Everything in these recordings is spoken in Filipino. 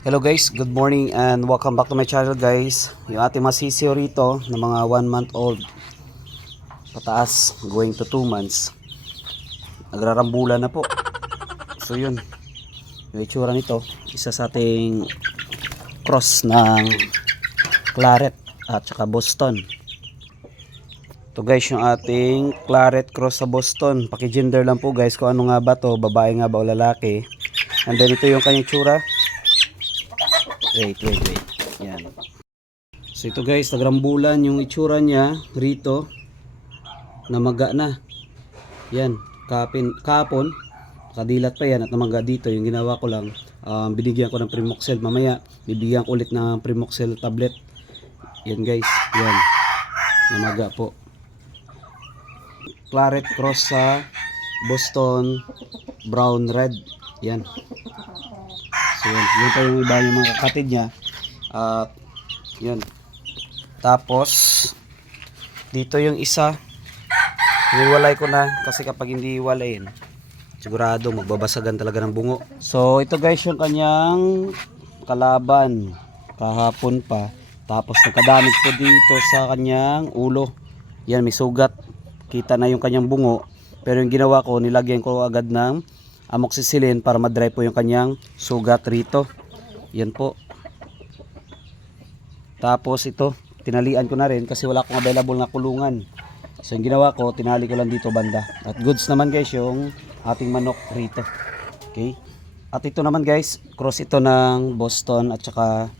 Hello guys, good morning and welcome back to my channel guys. Yung ating masisiyo rito na mga 1 month old pataas going to 2 months, nagrarambulan na po. So yun, yung itsura nito, isa sa ating cross ng Claret at saka Boston. Ito guys yung ating Claret cross sa Boston. Paki-gender lang po guys kung ano nga ba to, babae nga ba o lalaki. And then ito yung kanyang itsura. Wait. Yan. So ito guys, nagrambulan yung itsura niya rito. Namaga na. Yan, kapon. Kadilat pa yan at namaga dito. Yung ginawa ko lang, binigyan ko ng Primoxel. Mamaya, bibigyan ko ulit ng Primoxel tablet. Yan guys, yan. Namaga po. Claret cross sa Boston brown red. Yan. So yun pa yung iba yung mga kakatid niya. At yun. Tapos dito yung isa, iniwalay ko na kasi kapag hindi iwalayin, sigurado magbabasagan talaga ng bungo. So ito guys yung kanyang kalaban kahapon pa. Tapos nagkadamage po dito sa kanyang ulo. Yan, may sugat. Kita na yung kanyang bungo. Pero yung ginawa ko, nilagyan ko agad ng amoxicillin para ma-dry po yung kanyang sugat rito. Yan po. Tapos ito, tinalian ko na rin kasi wala akong available na kulungan. So yung ginawa ko, tinali ko lang dito banda. At goods naman guys yung ating manok rito. Okay. At ito naman guys, cross ito ng Boston at saka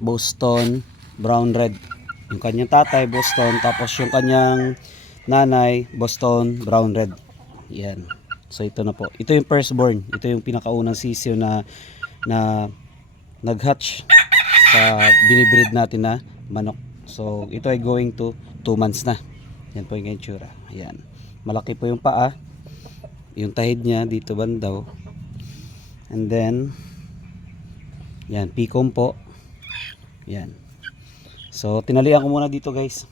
Boston brown red. Yung kanyang tatay Boston, tapos yung kanyang nanay Boston brown red. Yan. So ito na po. Ito yung firstborn. Ito yung pinakaunang sisiyo na nag-hatch sa binibreed natin na manok. So ito ay going to 2 months na. Yan po yung itsura. Ayan. Malaki po yung paa. Yung tahid niya dito bandaw. And then yan, pikom po. Yan. So tinalian ko muna dito guys.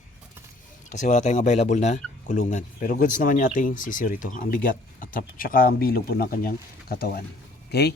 Kasi wala tayong available na kulungan. Pero goods naman yung ating sisiyo rito. Ang bigat at saka ang bilog po ng kanyang katawan. Okay?